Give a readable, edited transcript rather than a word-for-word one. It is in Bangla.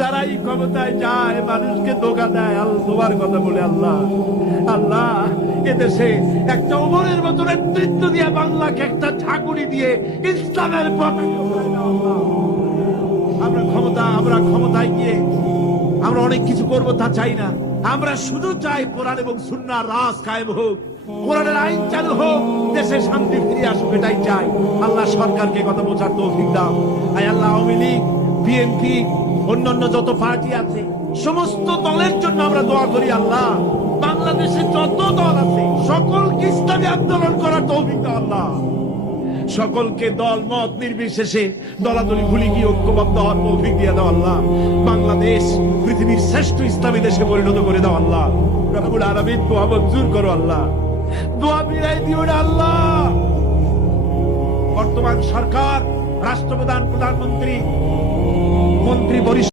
যারাই ক্ষমতায় যায় মানুষকে ধোঁকা দেয় তোমার কথা বলে আল্লাহ। আল্লাহ, এদেশে একটা ওমরের মতো নেতৃত্ব দিয়ে বাংলাকে একটা ঠাকুরি দিয়ে ইসলামের পথে আমরা ক্ষমতায় গিয়ে আমরা অনেক কিছু করব তা চাই না। আমরা শুধু চাই কোরআন এবং সুন্নাহর রাজ কায়েম হোক, কোরআনের আইন চালু হোক, দেশে শান্তি ফিরে আসুক, এটাই চাই। আল্লাহ সরকারকে কথা বোঝার তৌফিক দাও। আয় আল্লাহ, আওয়ামী লীগ, বিএনপি, অন্যান্য যত পার্টি আছে সমস্ত দলের জন্য আমরা দোয়া করি। আল্লাহ, বাংলাদেশে যত দল আছে সকলকে ইসলামী আন্দোলন করার তৌফিক দাও। আল্লাহ, সকলকে দল মত নির্বিশেষে দলাদলি ভুলে গিয়ে ঐক্যবদ্ধ হওয়ার তৌফিক দিয়ে দাও। আল্লাহ, বাংলাদেশ পৃথিবীর শ্রেষ্ঠ ইসলামী দেশে পরিণত করে দাও। আল্লাহ রব্বুল আলামিন, দোয়া মঞ্জুর করো। আল্লাহ, দোয়া বিরাই দিও না। আল্লাহ, বর্তমান সরকার, রাষ্ট্রপ্রধান, প্রধানমন্ত্রী, মন্ত্রী পরিষদ